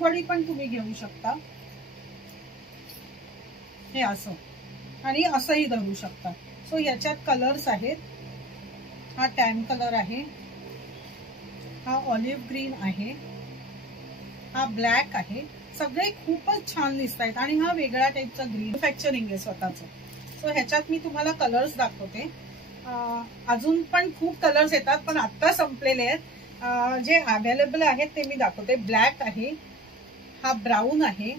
Body पण तुम्ही घेऊ शकता, हे असं आणि असंही धरू शकता. सो याच्यात कलर्स आहेत. हा टॅन कलर आहे, हा ऑलिव्ह ग्रीन आहे, हा ब्लॅक आहे. सगळे खूपच छान दिसत आहेत आणि हा वेगळा टाईपचा ग्रीन मॅन्युफॅक्चरिंग आहे स्वतःचं. सो ह्याच्यात मी तुम्हाला कलर्स दाखवते. अजून पण खूप कलर्स येतात पण आता संपलेले आहेत. जे अवेलेबल आहेत ते मी दाखवते. ब्लॅक आहे, हा ब्राऊन आहे,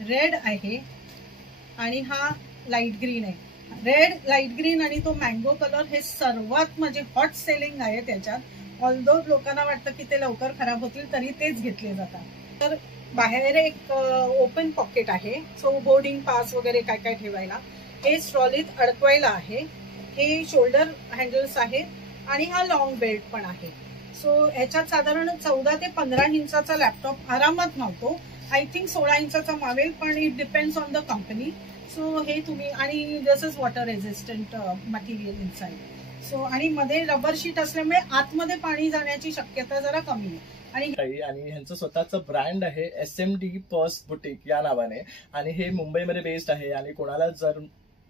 रेड आहे आणि हा लाईट ग्रीन आहे. रेड, लाईट ग्रीन आणि तो मँगो कलर हे सर्वात म्हणजे हॉट सेलिंग आहे त्याच्यात. ऑल्दो लोकांना वाटतं की ते लवकर खराब होतील तरी तेच घेतले जातात. तर बाहेर एक ओपन पॉकेट आहे, सो बोर्डिंग पास वगैरे काय काय ठेवायला. हे ट्रॉलीत अडकवायला आहे. हे शोल्डर हँडल्स आहेत आणि हा लॉंग बेल्ट पण आहे. सो ह्याच्यात साधारण 14 ते 15 इंचाचा लॅपटॉप आरामात मावतो. आय थिंक 16 इंचाचा मावेल, पण it depends on the company. So हे तुम्ही, आणि this is water resistant material inside. So आणि मध्ये रबर शीट असल्यामुळे आतमध्ये पाणी जाण्याची शक्यता जरा कमी आहे. आणि ह्यांचं स्वतःचं ब्रँड आहे SMD पर्स बुटीक या नावाने, आणि हे मुंबईमध्ये बेस्ड आहे. आणि कोणाला जर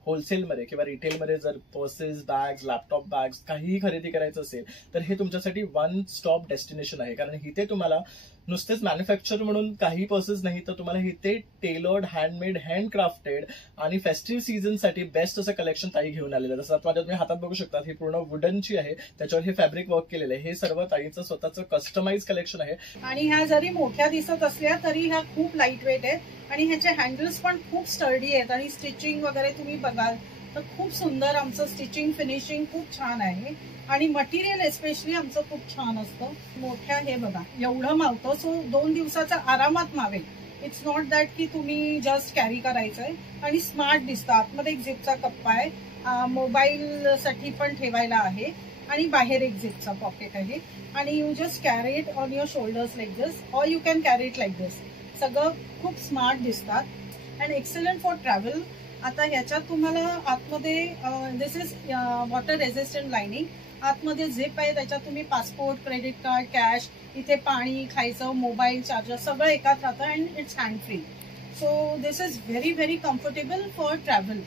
होलसेलमध्ये किंवा रिटेलमध्ये जर पर्सेस, बॅग्स, लॅपटॉप बॅग्स काहीही खरेदी करायचं असेल तर हे तुमच्यासाठी वन स्टॉप डेस्टिनेशन आहे. कारण इथे तुम्हाला नुसतेच मॅन्युफॅक्चर म्हणून काही पर्सेस नाही, तर तुम्हाला इथे टेलर्ड, हँडमेड, हँडक्राफ्टेड आणि फेस्टिव्ह सीझनसाठी बेस्ट असं कलेक्शन ताई घेऊन आलेलं आहे. जसं माझ्या तुम्ही हातात बघू शकता, ही पूर्ण वुडनची आहे, त्याच्यावर हे फॅब्रिक वर्क केलेलं आहे. हे सर्व ताईचं स्वतःचं कस्टमाइज कलेक्शन आहे. आणि ह्या जरी मोठ्या दिसत असल्या तरी ह्या खूप लाईट वेट आहेत आणि ह्याचे हँडल्स पण खूप स्टर्डी आहेत. आणि स्टिचिंग वगैरे तुम्ही बघाल तर खूप सुंदर आमचं स्टिचिंग फिनिशिंग खूप छान आहे. आणि मटेरियल एस्पेशली आमचं खूप छान असतं. मोठ्या हे बघा एवढं मावतं, सो 2 दिवसाचा आरामात मावेल. इट्स नॉट दॅट की तुम्ही जस्ट कॅरी करायचंय. आणि स्मार्ट दिसतं. आतमध्ये एक झिपचा कप्पा आहे, मोबाईल साठी पण ठेवायला आहे आणि बाहेर एक झिपचा पॉकेट आहे. आणि you just carry it on your shoulders like this, or you can carry it like this. सगळं खूप स्मार्ट दिसतात अँड एक्सलंट फॉर ट्रॅव्हल. आता ह्याच्यात तुम्हाला आतमध्ये दिस इज वॉटर रेझिस्टंट लाइनिंग. आतमध्ये झिप आहे, त्याच्यात तुम्ही पासपोर्ट, क्रेडिट कार्ड, कॅश, इथे पाणी, खायचं, मोबाईल चार्जर सगळं एकात राहतं and it's hand free. So this is very very comfortable for travel.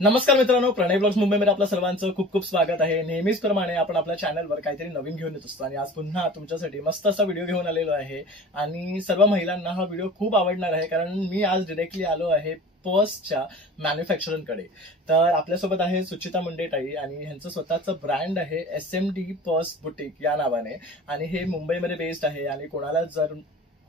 नमस्कार मित्रांनो, प्रणय ब्लॉग्स मुंबईमध्ये आपल्या सर्वांचं खूप खूप स्वागत आहे. नेहमीच प्रमाणे आपण आपल्या चॅनलवर काहीतरी नवीन घेऊन येत असतो आणि आज पुन्हा तुमच्यासाठी मस्त असा व्हिडिओ घेऊन आलेलो आहे. आणि सर्व महिलांना हा व्हिडिओ खूप आवडणार आहे, कारण मी आज डिरेक्टली आलो आहे पर्सच्या मॅन्युफॅक्चरिंगकडे. तर आपल्यासोबत आहे सुचिता मुंडेताई आणि ह्यांचं स्वतःचं ब्रँड आहे SMD पर्स बुटीक या नावाने, आणि हे मुंबईमध्ये बेस्ड आहे. आणि कोणाला जर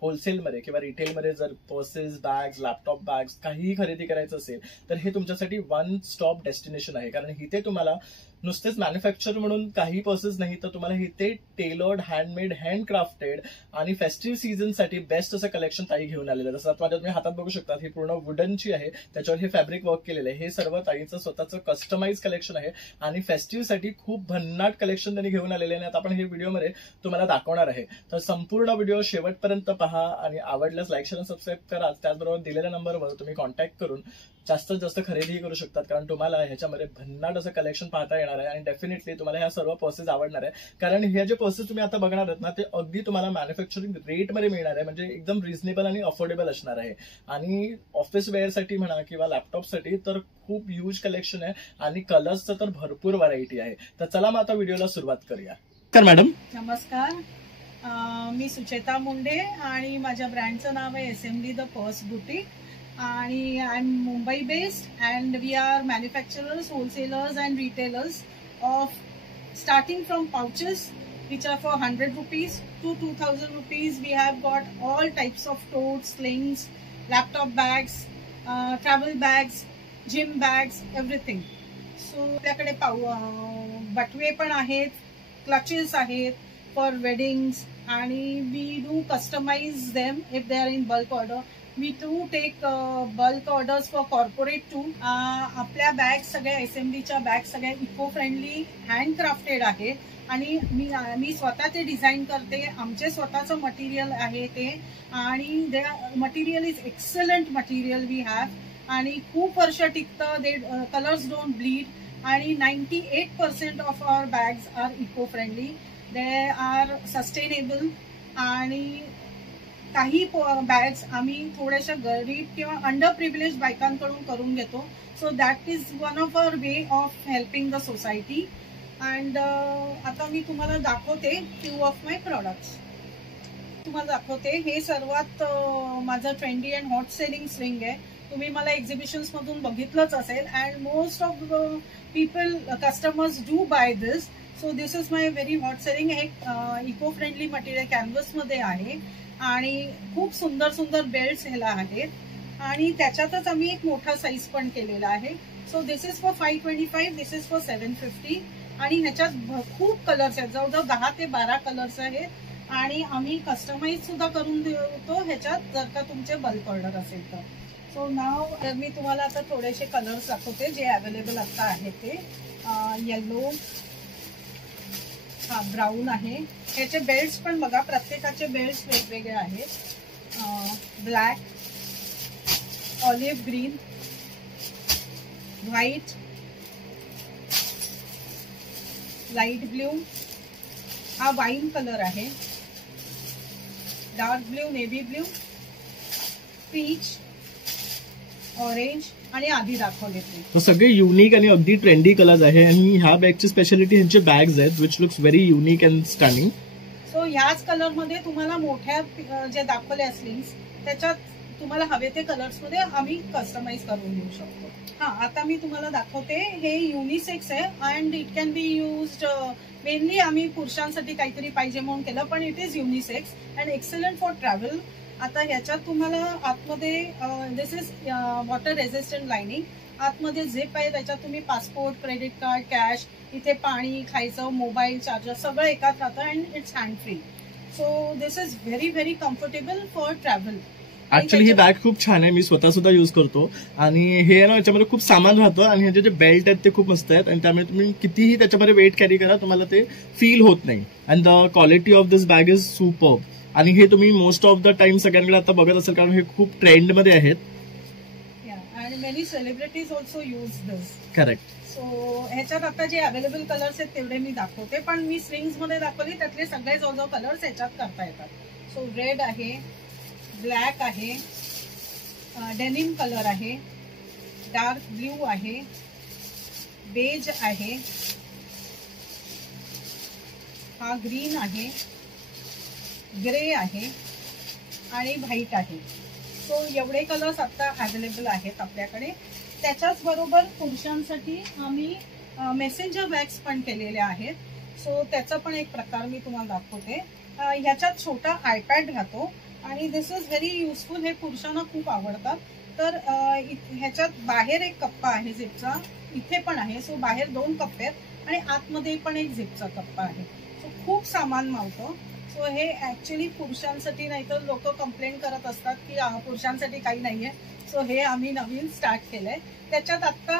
होलसेलमध्ये किंवा रिटेलमध्ये जर पर्सेस, बॅग्स, लॅपटॉप बॅग्स काहीही खरेदी करायचं असेल तर हे तुमच्यासाठी वन स्टॉप डेस्टिनेशन आहे. कारण इथे तुम्हाला नुसतेच मॅन्युफॅक्चर म्हणून काही पर्सेस नाही, तर तुम्हाला इथे टेलर्ड, हँडमेड, हँडक्राफ्टेड आणि फेस्टिव्ह सीझनसाठी बेस्ट असं कलेक्शन ताई घेऊन आलेलं आहे. जसं माझ्या तुम्ही हातात बघू शकता, ही पूर्ण वुडनची आहे, त्याच्यावर हे फॅब्रिक वर्क केलेलं आहे. हे सर्व ताईचं स्वतःचं कस्टमाइज कलेक्शन आहे आणि फेस्टिव्हसाठी खूप भन्नाट कलेक्शन त्यांनी घेऊन आलेले आहे. आता आपण हे व्हिडिओमध्ये तुम्हाला दाखवणार आहे. तर संपूर्ण व्हिडिओ शेवटपर्यंत पहा आणि आवडल्यास लाईक, शेअर, सबस्क्राईब करा. त्याचबरोबर दिलेल्या नंबरवर तुम्ही कॉन्टॅक्ट करून जास्तीत जास्त खरेदी करू शकतात, कारण तुम्हाला ह्याच्यामध्ये भन्नाट असं कलेक्शन पाहता येणार आहे. आणि डेफिनेटली तुम्हाला ह्या सर्व पर्सेस आवडणार आहे, कारण हे जे पर्सेस तुम्ही आता बघणार आहात ना, ते अगदी तुम्हाला मॅन्युफॅक्चरिंग रेटमध्ये मिळणार आहे. म्हणजे एकदम रिझनेबल आणि अफोर्डेबल असणार आहे. आणि ऑफिस वेअरसाठी म्हणा किंवा लॅपटॉपसाठी तर खूप ह्यूज कलेक्शन आहे आणि कलर्सचं तर भरपूर व्हरायटी आहे. तर चला मग आता व्हिडिओला सुरुवात करूया. तर मॅडम नमस्कार, मी सुचेता मुंडे आणि माझ्या ब्रँडचं नाव आहे SMD द पर्स बुटीक. आणि I am Mumbai based and we are manufacturers, wholesalers and retailers of starting from pouches which are for 100 rupees to 2000 rupees. We have got all types of totes, slings, laptop bags, travel bags, gym bags, everything. So आपल्याकडे बटवे पण आहेत, clutches आहेत for weddings, आणि we do customize them if they are in bulk order. We do take bulk orders for corporate too. आपल्या bags सगळ्या SMDच्या bags सगळ्या eco friendly, handcrafted आहेत आणि मी स्वतः ते डिझाईन करते. आमचे स्वतःचं मटेरियल आहे ते, आणि material is excellent material we have. आणि खूप वर्ष टिकतं. They colours don't bleed. आणि 98% of our bags are eco friendly. They are sustainable आणि काही बॅग्स आम्ही थोड्याशा गरीब किंवा अंडर प्रिव्हिलेज बायकांकडून करून घेतो. So that is one of our way of helping the society. And आता मी तुम्हाला दाखवते फ्यू ऑफ माय प्रॉडक्ट्स. तुम्हाला दाखवते हे सर्वात माझं trendy and hot selling swing आहे. तुम्ही मला एक्झिबिशन्स मधून बघितलंच असेल. And most of people customers do buy this. So this is my very hot selling. हे इको फ्रेंडली मटेरियल कॅनव्हस मध्ये आहे आणि खूप सुंदर सुंदर बेल्ट्स ह्याला आहेत. आणि त्याच्यातच आम्ही एक मोठा साईज पण केलेला आहे. So this is for 525, this is for 750. आणि ह्याच्यात खूप कलर्स आहेत, जवळजवळ 10 ते 12 कलर्स आहेत. आणि आम्ही कस्टमाइज सुद्धा करून देतो ह्याच्यात, जर का तुमचे बल्क ऑर्डर असेल तर. सो नाव मी तुम्हाला आता थोडेसे कलर्स दाखवते जे अवेलेबल आता आहे ते. येलो, हा ब्राऊन आहे. ह्याचे बेल्ट्स पण बघा, प्रत्येकाचे बेल्ट्स वेगवेगळे आहेत. Black, olive green, white, light blue, हा वाईन कलर आहे. Dark blue, navy blue, peach, orange आणि आधी दाखवले ते सगळे युनिक आणि अगदी ट्रेंडी कलर्स आहे. आणि ह्या बॅगची स्पेशालिटी ह्यांचे बॅग्स आहेत which looks very unique and stunning. So ह्याच कलर मध्ये तुम्हाला मोठ्या जे दाखवले स्लीव्स त्याच्यात तुम्हाला हवे ते कलर्स मध्ये आम्ही कस्टमाइज करून देऊ शकतो. हा आता मी तुम्हाला दाखवते. हे युनिसेक्स आहे and it can be used mainly. आम्ही पुरुषांसाठी काहीतरी पाहिजे म्हणून केलं, पण it is unisex and excellent for travel. आता ह्याच्यात तुम्हाला आतमध्ये दिस इज वॉटर रेझिस्टंट लाइनिंग. आतमध्ये झिप आहे, त्याच्यात तुम्ही पासपोर्ट, क्रेडिट कार्ड, कॅश, इथे पाणी, खायचं, मोबाईल, चार्जर सगळं एकात राहतं and it's hand free. So this is very very comfortable for travel. Actually he bag खूप छान आहे, मी स्वतः सुद्धा युज करतो. आणि हे ना याच्यामध्ये खूप सामान राहतं आणि ह्याचे जे बेल्ट आहेत ते खूप मस्त आहेत आणि त्यामुळे तुम्ही कितीही त्याच्यामध्ये वेट कॅरी करा तुम्हाला ते फील होत नाही. And the quality of this bag is superb. आणि हे तुम्ही मोस्ट ऑफ द टाइम सगळ्यांकडे आता बघत असेल कारण हे खूप ट्रेंडमध्ये आहेत. आणि मेनी सेलिब्रिटीज ऑल्सो यूज दिस. करेक्ट. सो ह्याच्यात आता जे अवेलेबल कलर्स आहेत तेवढे मी दाखवते, पण मी स्विंग्स मध्ये दाखवली त्यातले सगळे जवळजवळ कलर्स ह्याच्यात करता येतात. सो रेड आहे, ब्लॅक आहे, डेनिम कलर आहे, डार्क ब्ल्यू आहे, बेज आहे, हा ग्रीन आहे, ग्रे आहे आणि व्हाईट आहे. सो एवढे कलर्स आता अवेलेबल आहेत आपल्याकडे. त्याच्याच बरोबर पुरुषांसाठी आम्ही मेसेंजर बॅग्स पण केलेल्या आहेत. सो त्याचा पण एक प्रकार मी तुम्हाला दाखवते. ह्याच्यात छोटा आयपॅड राहतो आणि दिस इज व्हेरी युजफुल. हे पुरुषांना खूप आवडतात. तर ह्याच्यात बाहेर एक कप्पा आहे झिपचा, इथे पण आहे. सो बाहेर 2 कप्पे आहेत आणि आतमध्ये पण एक झिपचा कप्पा आहे. सो खूप सामान मावतं. सो हे ऍक्च्युली पुरुषांसाठी, नाहीतर लोक कंप्लेंट करत असतात की पुरुषांसाठी काही नाहीये. सो हे आम्ही नवीन स्टार्ट केलंय. त्याच्यात आता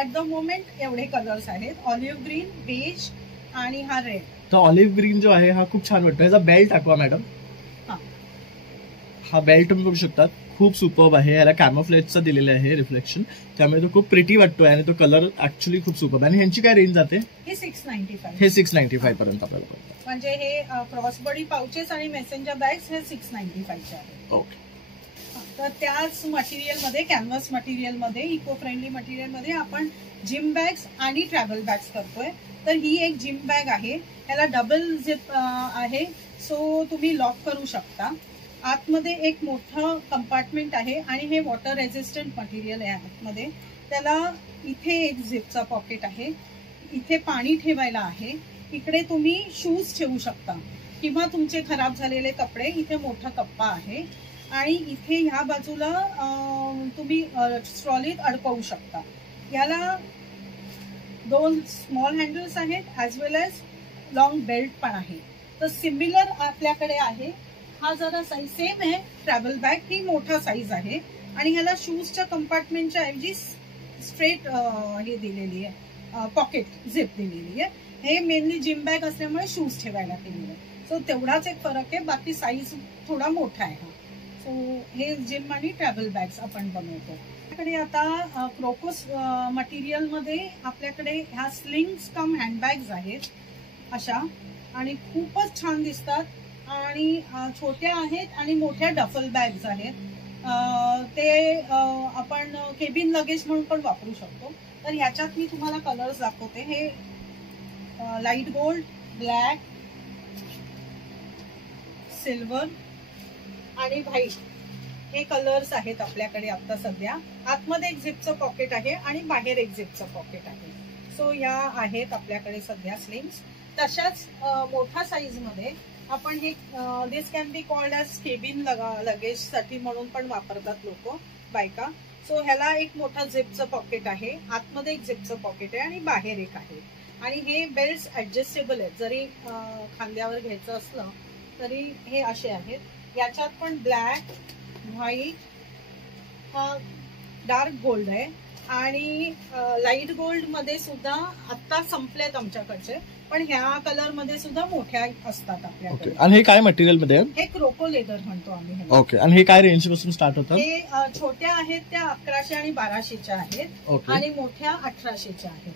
ऍट द मोमेंट एवढे कलर्स आहेत. ऑलिव्ह ग्रीन, बेज आणि हा रेड. तर ऑलिव्ह ग्रीन जो आहे हा खूप छान वाटतो. ह्याचा बेल्ट दाखवा मॅडम. हा बेल्ट तुम्ही बघू शकता, खूप सुपर्ब आहे. याला कॅमोफ्लेजचा दिलेला आहे रिफ्लेक्शन, त्यामुळे तो खूप प्रिटी वाटतोय आणि तो कलर ऍक्च्युली खूप सुपर्ब. आणि ह्यांची काय रेंज जाते? हे 695. हे 695 पर्यंत आपल्याला पडतं. म्हणजे हे क्रॉस बॉडी पाउचेस आणि मेसेंजर बॅग्स हे 695 चे आहेत. ओके. तर त्याच मटेरियलमध्ये, कॅनव्हास मटेरियलमध्ये, इको फ्रेंडली मटेरियलमध्ये आपण जिम बॅग्स आणि ट्रॅव्हल बॅग्स करतोय. तर ही एक जिम बॅग आहे, त्याला डबल झिप आहे. सो तुम्ही लॉक करू शकता. आतमध्ये एक मोठं कंपार्टमेंट आहे आणि हे वॉटर रेझिस्टंट मटेरियल आहे आतमध्ये. त्याला इथे एक झिपचा पॉकेट आहे, इथे पाणी ठेवायला आहे, इकडे तुम्ही शूज ठेवू शकता किंवा तुमचे खराब झालेले कपडे. इथे मोठा कप्पा आहे आणि इथे ह्या बाजूला तुम्ही ट्रॉलीत अडकवू शकता. याला 2 स्मॉल हँडल्स आहेत ॲज वेल एज लॉंग बेल्ट पण आहे. तर सिमिलर आपल्याकडे आहे. हा जरा साईज सेम आहे. ट्रॅव्हल बॅग ही मोठा साईज आहे आणि ह्याला शूजच्या कंपार्टमेंटच्या ऐवजी स्ट्रेट हे दिलेली आहे, पॉकेट झिप दिलेली आहे. हे मेनली जिम बॅग असल्यामुळे शूज ठेवायला केलेलं आहे. सो तेवढाच एक फरक आहे, बाकी साईज थोडा मोठा आहे हा. सो हे जिम आणि ट्रॅव्हल बॅग्स आपण बनवतो. आपल्याकडे आता क्रोकोस मटेरियल मध्ये आपल्याकडे ह्या स्लिंग्स कम हँडबॅग्स आहेत अशा आणि खूपच छान दिसतात. आणि छोट्या आहेत आणि मोठ्या डफल बॅग्स आहेत. ते आपण केबिन लगेज म्हणून पण वापरू शकतो. तर ह्याच्यात मी तुम्हाला कलर्स दाखवते. हे लाईट गोल्ड, ब्लॅक, सिल्वर आणि व्हाईट हे कलर्स आहेत आपल्याकडे आता सध्या. आतमध्ये एक झिपचं पॉकेट आहे आणि बाहेर एक झिपचं पॉकेट आहे. सो या आहेत आपल्याकडे सध्या स्लिंग्स. तशाच मोठ्या साईज मध्ये आपण हे this can be called as cabin luggage साठी म्हणून पण वापरतात लोक, बायका. सो ह्याला एक मोठं झिपचं पॉकेट आहे, आतमध्ये एक झिपचं पॉकेट आहे आणि बाहेर एक आहे. आणि हे बेल्ट्स ऍडजस्टेबल आहेत, जरी खांद्यावर घ्यायचं असलं तरी हे असे आहेत. याच्यात पण ब्लॅक, व्हाईट, हा डार्क गोल्ड आहे आणि लाईट गोल्ड मध्ये सुद्धा आता संपलेत आमच्याकडचे, पण ह्या कलर मध्ये सुद्धा मोठ्या असतात आपल्याकडे. आणि हे काय मटेरियल मध्ये? हे क्रोको लेदर म्हणतो आम्ही. ओके. आणि हे काय रेंज पासून स्टार्ट होतात? हे छोट्या आहेत त्या 1100 आणि 1200च्या आहेत आणि मोठ्या 1800च्या आहेत.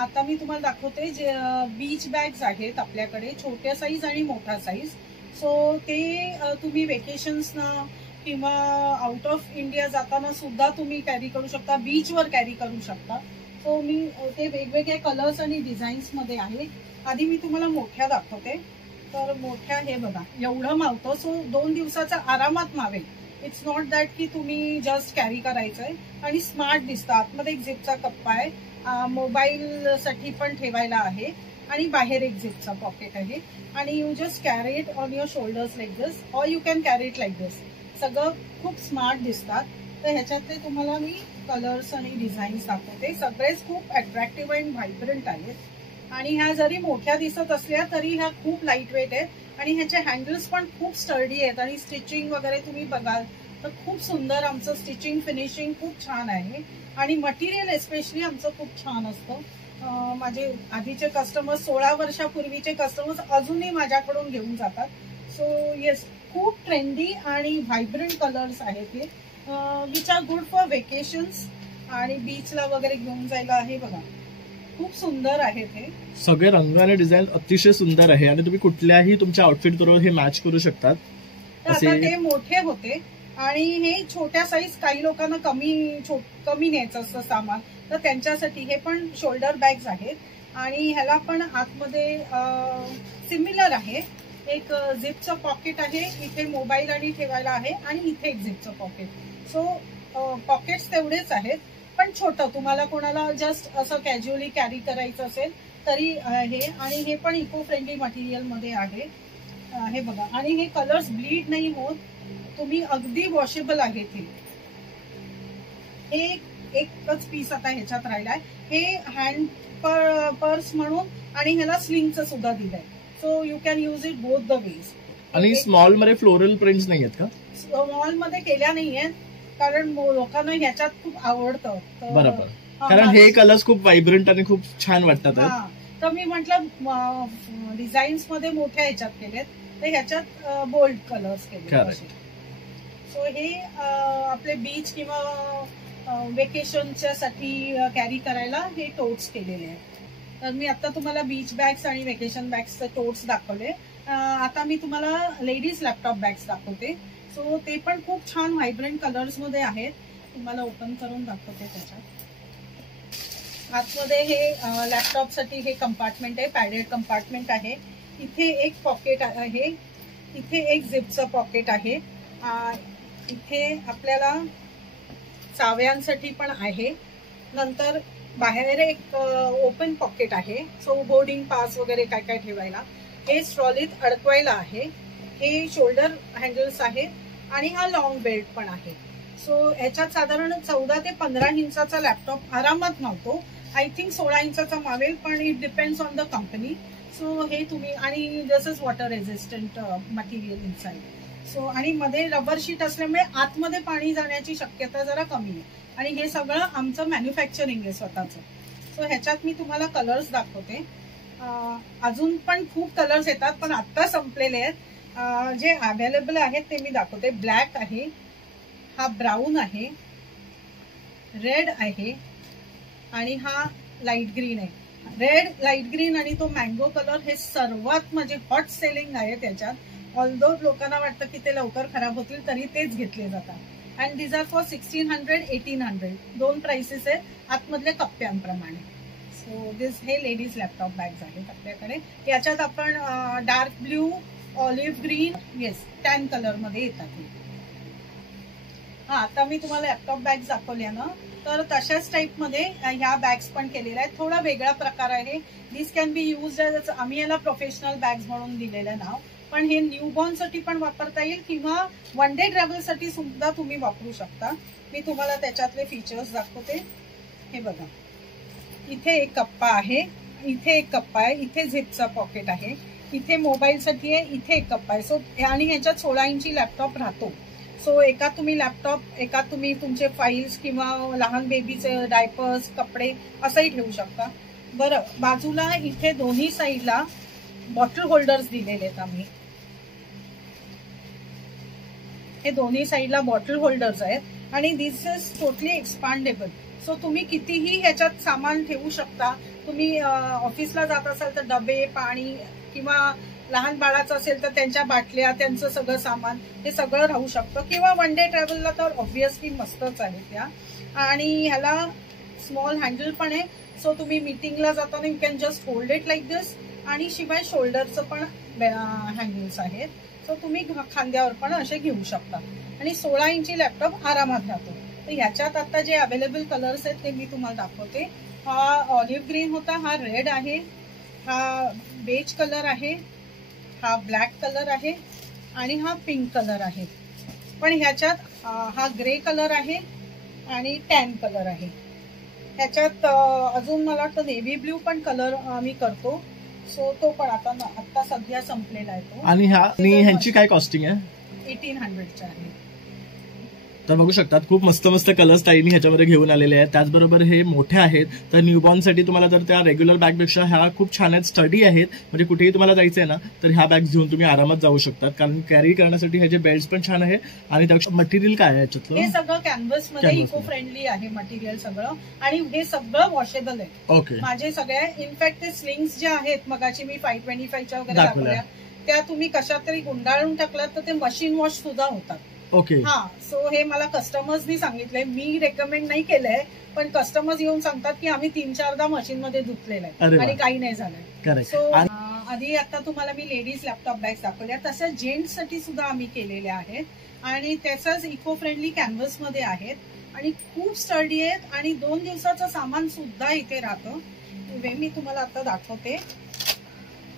आता मी तुम्हाला दाखवते जे बीच बॅग्स आहेत आपल्याकडे, छोट्या साईज आणि मोठा साईज. सो ते तुम्ही वेकेशन्सना किंवा आउट ऑफ इंडिया जाताना सुद्धा तुम्ही कॅरी करू शकता, बीचवर कॅरी करू शकता. सो मी ते वेगवेगळे कलर्स आणि डिझाईन्स मध्ये आहे. आधी मी तुम्हाला मोठ्या दाखवते. तर मोठ्या हे बघा एवढं मावतं. सो 2 दिवसाचा आरामात मावेल. इट्स नॉट दॅट की तुम्ही जस्ट कॅरी करायचंय. आणि स्मार्ट दिसतं. आतमध्ये एक झिपचा कप्पा आहे, मोबाईल साठी पण ठेवायला आहे आणि बाहेर एक झिपचा पॉकेट आहे. आणि you just carry it on your shoulders like this or you can carry it like this. सगळं खूप स्मार्ट दिसतात. तर ह्याच्यातले तुम्हाला मी कलर्स आणि डिझाईन्स दाखवते. सगळेच खूप अट्रॅक्टिव्ह आणि व्हायब्रंट आहेत आणि ह्या जरी मोठ्या दिसत असल्या तरी ह्या खूप लाईट वेट आहेत आणि ह्याचे हँडल्स पण खूप स्टर्डी आहेत. आणि स्टिचिंग वगैरे तुम्ही बघाल तर खूप सुंदर आमचं स्टिचिंग फिनिशिंग खूप छान आहे आणि मटेरियल एस्पेशली आमचं खूप छान असतं. माझे आधीचे कस्टमर्स 16 वर्षापूर्वीचे कस्टमर्स अजूनही माझ्याकडून घेऊन जातात. सो येस, खूप ट्रेंडी आणि व्हायब्रंट कलर्स आहेत हे, which are good for vacations आणि बीचला वगैरे घेऊन जायला. आहे बघा खूप सुंदर आहेत हे सगळे. रंग आणि डिझाईन अतिशय सुंदर आहे आणि तुम्ही कुठल्याही तुमच्या आउटफिट बरोबर हे मॅच करू शकतात. आता ते मोठे होते आणि हे छोट्या साईज काही लोकांना कमी न्यायचं असतं सामान, तर त्यांच्यासाठी हे पण शोल्डर बॅग्स आहेत आणि ह्याला पण आतमध्ये सिमिलर आहे. एक झिपचं पॉकेट आहे, इथे मोबाईल आणि ठेवायला आहे आणि इथे एक झिपचं पॉकेट. सो पॉकेट्स तेवढेच आहेत पण छोटं, तुम्हाला कोणाला जस्ट असं कॅज्युअली कॅरी करायचं असेल तरी हे. आणि हे पण इको फ्रेंडली मटेरियल मध्ये आहे. हे बघा. आणि हे कलर्स ब्लीड नाही होत, तुम्ही अगदी वॉशेबल आहेत. हे एकच पीस आता ह्याच्यात राहिलाय. हे हँड पर्स म्हणून आणि ह्याला स्लिंगचं सुद्धा दिलंय. So you can use it both the ways. आणि स्मॉल मध्ये फ्लोरल प्रिंट्स नाही आहेत का? स्मॉल मध्ये केल्या नाहीयेत कारण लोकांना ह्याच्यात खूप आवडतं. बरोबर, कारण हे कलर्स खूप व्हायब्रंट आणि खूप छान वाटतात. तर मी म्हटलं डिझाईन्स मध्ये मोठ्या ह्याच्यात केलेत, तर ह्याच्यात बोल्ड कलर्स केले. सो हे आपले बीच किंवा वेकेशनच्या साठी कॅरी करायला हे टोट्स केलेले आहेत. तर मी आता तुम्हाला बीच बॅग्स आणि वेकेशन बॅग्सचे टोट्स दाखवले. आता मी तुम्हाला लेडीज लॅपटॉप बॅग्स दाखवते. सो ते पण खूप छान व्हायब्रंट कलर्स मध्ये आहेत. तुम्हाला ओपन करून दाखवते. त्याच्यात आतमध्ये हे लॅपटॉप साठी हे कंपार्टमेंट आहे, पॅडेड कंपार्टमेंट आहे. इथे एक पॉकेट आहे, इथे एक झिपचं पॉकेट आहे, इथे आपल्याला चाव्यांसाठी पण आहे. नंतर बाहेर एक ओपन पॉकेट आहे, सो बोर्डिंग पास वगैरे काय काय ठेवायला. हे ट्रॉलीत अडकवायला आहे. हे शोल्डर हँडल्स आहेत आणि हा लॉंग बेल्ट पण आहे. सो ह्याच्यात साधारण 14 ते 15 इंचाचा लॅपटॉप आरामात मावतो. आय थिंक 16 इंचाचा मावेल, पण it depends on the company. So हे तुम्ही, आणि this is water resistant material inside. So आणि मध्ये रबर शीट असल्यामुळे आतमध्ये पाणी जाण्याची शक्यता जरा कमी आहे. आणि हे सगळं आमचं मॅन्युफॅक्चरिंग आहे स्वतःचं. सो ह्याच्यात मी तुम्हाला कलर्स दाखवते. अजून पण खूप कलर्स येतात पण आत्ता संपलेले आहेत. जे अवेलेबल आहेत ते मी दाखवते. ब्लॅक आहे, हा ब्राऊन आहे, रेड आहे आणि हा लाईट ग्रीन आहे. रेड, लाईट ग्रीन आणि तो मँगो कलर हे सर्वात म्हणजे हॉट सेलिंग आहे त्याच्यात. ऑल्दो लोकांना वाटतं की ते लवकर खराब होतील तरी तेच घेतले जातात. अँड दीज आर फॉर 1600, 1800 दोन प्राइसेस आहेत आतमधल्या कप्प्यांप्रमाणे. सो दिस हे लेडीज लॅपटॉप बॅग्स आहेत आपल्याकडे. याच्यात आपण dark blue, olive green, yes tan colour मध्ये येतात. आता मी तुम्हाला लॅपटॉप बॅग्स दाखवल्या ना, तर तशाच टाईप मध्ये ह्या बॅग्स पण केलेल्या आहेत. थोडा वेगळा प्रकार आहे. दिस कॅन बी युज एज, आम्ही याला प्रोफेशनल बॅग्स म्हणून दिलेलं नाव, पण हे न्यूबॉर्न साठी पण वापरता येईल किंवा वन डे ट्रॅव्हल साठी सुद्धा तुम्ही वापरू शकता. मी तुम्हाला त्याच्यातले फीचर्स दाखवते. हे बघा, इथे एक कप्पा आहे, इथे एक कप्पा आहे, इथे झिपचा पॉकेट आहे, इथे मोबाईल साठी आहे, इथे एक कप्पा आहे. सो आणि ह्याच्यात 16 इंची लॅपटॉप राहतो. सो एका तुम्ही लॅपटॉप, एका तुम्ही तुमचे फाईल्स किंवा लहान बेबीचे डायपर्स, कपडे असंही ठेवू शकता. बरं, बाजूला इथे दोन्ही साईडला बॉटल होल्डर्स दिलेले आहेत आम्ही. हे दोन्ही साईडला बॉटल होल्डर्स आहेत आणि this is totally expandable. So तुम्ही कितीही ह्याच्यात सामान ठेवू शकता. तुम्ही ऑफिसला जात असाल तर डबे, पाणी किंवा लहान बाळाचं असेल तर त्यांच्या बाटल्या, त्यांचं सगळं सामान हे सगळं राहू शकतं. किंवा वन डे ट्रॅव्हलला तर ऑब्व्हियसली मस्तच आहे त्या. आणि ह्याला स्मॉल हँडल पण आहे. सो तुम्ही मीटिंगला जाताना you can just hold it like this. आणि शिवाय शोल्डरचं पण हँडल्स आहेत. सो तुम्ही खांद्यावर पण असे घेऊ शकता. आणि 16 इंची लॅपटॉप आरामात राहतो. तर ह्याच्यात आता जे अवेलेबल कलर्स आहेत ते मी तुम्हाला दाखवते. हा ऑलिव्ह ग्रीन होता, हा रेड आहे, हा बेज कलर आहे, हा ब्लॅक कलर आहे आणि हा पिंक कलर आहे. पण ह्याच्यात हा ग्रे कलर आहे आणि टॅन कलर आहे. ह्याच्यात अजून मला वाटतं नेव्ही ब्ल्यू पण कलर आम्ही करतो. सो तो पण आता सध्या संपलेला आहे तो. आणि ह्यांची काय कॉस्टिंग आहे? 1800च्या आहे. तर बघू शकतात खूप मस्त मस्त कलर्स ताईंनी ह्याच्यामध्ये घेऊन आलेले आहेत. त्याचबरोबर हे मोठे आहेत, तर न्यूबॉर्न साठी तुम्हाला जर त्या रेग्युलर बॅगपेक्षा ह्या खूप छान आहेत, स्टडी आहेत. म्हणजे कुठेही तुम्हाला जायचं आहे ना तर ह्या बॅग्स घेऊन तुम्ही आरामात जाऊ शकतात. कारण कॅरी करण्यासाठी ह्याचे बेल्ट पण छान आहे. आणि त्यापेक्षा मटेरियल काय आहे याच्यातलं? हे सगळं कॅनव्हस मध्ये इको फ्रेंडली आहे मटेरियल सगळं. आणि हे सगळं वॉशेबल आहे. ओके. माझे सगळे इनफॅक्ट ते स्लिंग्स ज्या आहेत मगाची मी 525च्या वगैरे दाखवल्या, त्या तुम्ही कशात तरी गुंडाळून टाकलात तर ते मशीन वॉश सुद्धा होतात. ओके. हा, सो हे मला कस्टमर्सनी सांगितलंय. मी रेकमेंड नाही केलंय, पण कस्टमर्स येऊन सांगतात की आम्ही 3-4दा मशीन मध्ये धुतलेलं आहे आणि काही नाही झालंय. सो आधी आता तुम्हाला मी लेडीज लॅपटॉप बॅग्स दाखवल्या, तसंच जेंट्स साठी सुद्धा आम्ही केलेल्या आहेत. आणि त्याचाच इको फ्रेंडली कॅनव्हस मध्ये आहेत आणि खूप स्टर्डी आहेत. आणि 2 दिवसाचं सामान सुद्धा इथे राहतं. मी तुम्हाला आता दाखवते.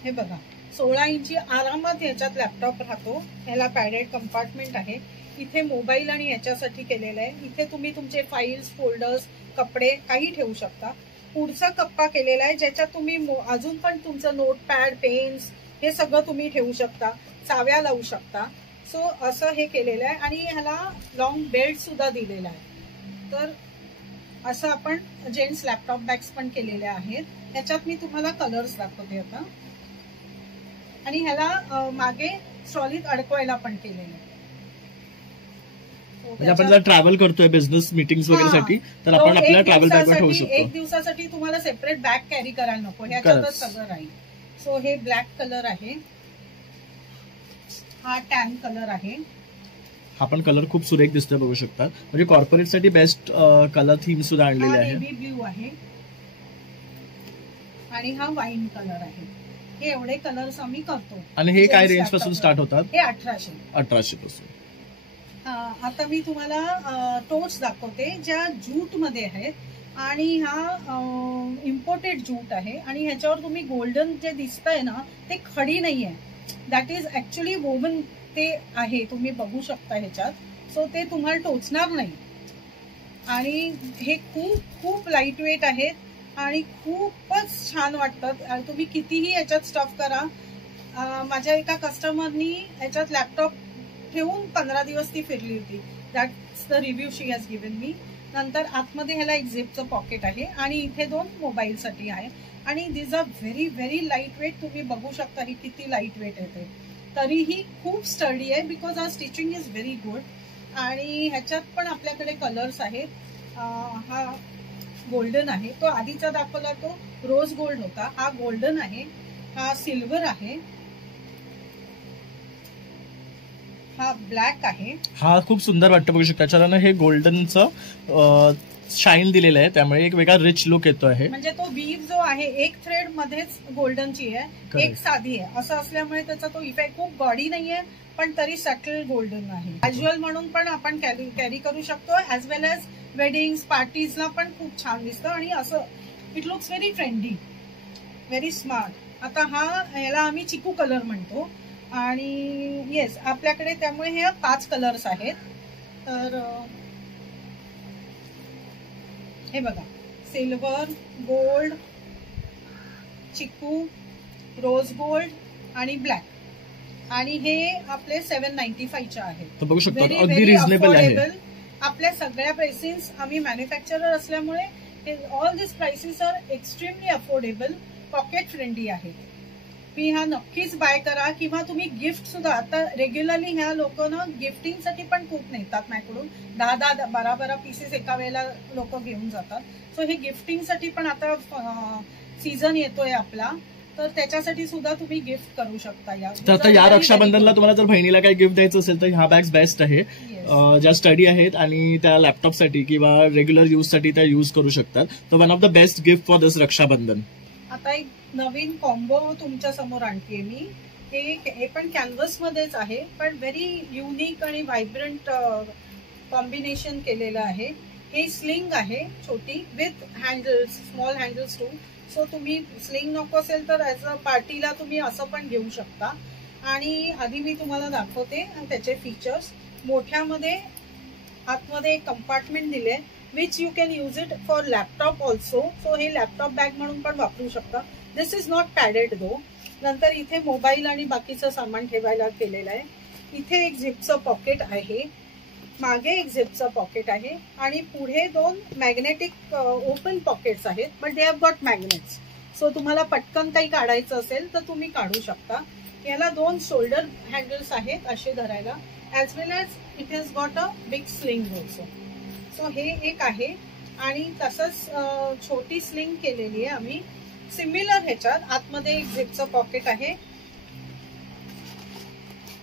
हे बघा, 16 इंची आरामात ह्याच्यात लॅपटॉप राहतो. ह्याला पॅडेड कंपार्टमेंट आहे. इथे मोबाईल आणि याच्यासाठी केलेलं आहे. इथे तुम्ही तुमचे फाईल्स, फोल्डर्स, कपडे काही ठेवू शकता. पुढचा कप्पा केलेला आहे ज्याच्यात तुम्ही अजून पण तुमचं नोटपॅड, पेन्स हे सगळं तुम्ही ठेवू शकता. चाव्या लावू शकता. सो असं हे केलेलं आहे. आणि ह्याला लॉंग बेल्ट सुद्धा दिलेला आहे. तर असं आपण जेंट्स लॅपटॉप बॅग्स पण केलेल्या आहेत. ह्याच्यात मी तुम्हाला कलर्स दाखवते आता. आणि ह्याला मागे ट्रॉलीत अडकवायला पण केलेलं आहे. म्हणजे आपण जर ट्रॅव्हल करतोय बिझनेस मीटिंग्स वगैरे साठी तर आपण आपल्या ट्रॅव्हल बॅग ठेवू शकतो. एक दिवसासाठी तुम्हाला सेपरेट बॅग कॅरी करायला नको, ह्याच्यातच सगळं राहील. सो हे ब्लॅक कलर आहे, हा टॅन कलर आहे. हा पण कलर खूप सुरेख दिसतोय, बघू शकतात. म्हणजे कॉर्पोरेट साठी बेस्ट कलर थीम सुद्धा आणलेली आहे. नेव्ही ब्ल्यू आहे आणि हा वाईन कलर आहे. हे एवढे कलर्स आम्ही करतो. आणि हे काय रेंज पासून स्टार्ट होतात? हे 1800 पासून. आता मी तुम्हाला टोच दाखवते ज्या ज्यूट मध्ये आहेत. आणि हा इम्पोर्टेड ज्यूट आहे. आणि ह्याच्यावर तुम्ही गोल्डन जे दिसतंय ना ते खडी नाहीये, दॅट इज ऍक्च्युअली वोवन ते आहे. तुम्ही बघू शकता ह्याच्यात. सो ते तुम्हाला टोचणार नाही. आणि हे खूप खूप लाईट वेट आहेत आणि खूपच छान वाटतात. तुम्ही कितीही याच्यात स्टफ करा. माझ्या एका कस्टमरनी ह्याच्यात लॅपटॉप ठेवून 15 दिवस ती फिरली होती. That's the review she has given me. नंतर आतमध्ये ह्याला एक झिपचं पॉकेट आहे आणि इथे 2 मोबाईलसाठी आहे. आणि this are very very light weight. तुम्ही बघू शकता ही किती लाईट वेट आहे ते. तरीही खूप स्टडी आहे because our stitching is very good. आणि ह्याच्यात पण आपल्याकडे कलर्स आहेत. हा गोल्डन आहे, तो आधीचा दाखवला तो रोज गोल्ड होता, हा गोल्डन आहे, हा सिल्वर आहे, हा ब्लॅक आहे. हा खूप सुंदर वाटतं बघू शकता. त्याच्यानं हे गोल्डनचं शाईन दिलेलं आहे, त्यामुळे एक वेगळा रिच लुक येतो आहे. म्हणजे तो वीव जो आहे एक थ्रेड मध्येच गोल्डनची आहे, एक साधी आहे, असं असल्यामुळे त्याचा तो इफेक्ट खूप गॉडी नाहीये पण तरी सटल गोल्डन आहे. कॅज्युअल म्हणून पण आपण कॅरी करू शकतो, ऍज वेल एज वेडिंग्स पार्टीजला पण खूप छान दिसतं आणि असं it looks very trendy, very smart. आता ह्याला आम्ही चिकू कलर म्हणतो आणि येस आपल्याकडे त्यामुळे हे 5 कलर्स आहेत. तर हे बघा, सिल्वर, गोल्ड, चिकू, रोज गोल्ड आणि ब्लॅक, आणि हे आपले 795 आहेत. बघू शकता अगदी रिझनेबल आहे. आपल्या सगळ्या प्राइसेस आम्ही मॅन्युफॅक्चरर असल्यामुळे all this prices are extremely affordable, pocket friendly आहेत. तुम्ही हा नक्कीच बाय करा, किंवा तुम्ही गिफ्ट सुद्धा, आता रेग्युलरली ह्या लोक ना गिफ्टिंगसाठी पण खूप नेतात माझ्याकडून, 10-10, 12-12 पीसेस एका वेळेला लोक घेऊन जातात. सो हे गिफ्टिंगसाठी पण आता सीझन येतोय आपला, तर त्याच्यासाठी सुद्धा तुम्ही गिफ्ट करू शकता. आता या रक्षाबंधनला तुम्हाला जर बहिणीला काही गिफ्ट द्यायचं असेल तर ह्या बॅग्स बेस्ट आहे. ज्या स्टडी आहेत आणि त्या लॅपटॉपसाठी किंवा रेग्युलर यूज साठी त्या युज करू शकतात. तर one of the best gift for this Rakshabandhan. आता एक नवीन कॉम्बो तुमच्या समोर आणते मी. हे पण कॅनव्हस मध्येच आहे, पण व्हेरी युनिक आणि व्हायब्रंट कॉम्बिनेशन केलेलं आहे. हे स्लिंग आहे छोटी with handles, small handles too. So तुम्ही स्लिंग नको असेल तर ऍज अ पार्टीला तुम्ही असं पण घेऊ शकता. आणि आधी मी तुम्हाला दाखवते आणि त्याचे फीचर्स. मोठ्यामध्ये आतमध्ये एक कंपार्टमेंट दिले, which you can use it for laptop also. So हे लॅपटॉप बॅग म्हणून पण वापरू शकता. दिस इज नॉट पॅडेड दो. नंतर इथे मोबाईल आणि बाकीचं सामान ठेवायला केलेलं आहे. इथे एक झिपचं पॉकेट आहे, मागे एक झिपचं पॉकेट आहे आणि पुढे 2 मॅग्नेटिक ओपन पॉकेट्स आहेत, but they have got magnets. So तुम्हाला पटकन काही काढायचं असेल तर तुम्ही काढू शकता. याला 2 शोल्डर हँडल्स आहेत असे धरायला, as well as it has got a big sling also. So हे एक आहे. आणि तसंच छोटी स्लिंग केलेली आहे आम्ही सिमिलर ह्याच्यात. आतमध्ये एक झिपचं पॉकेट आहे,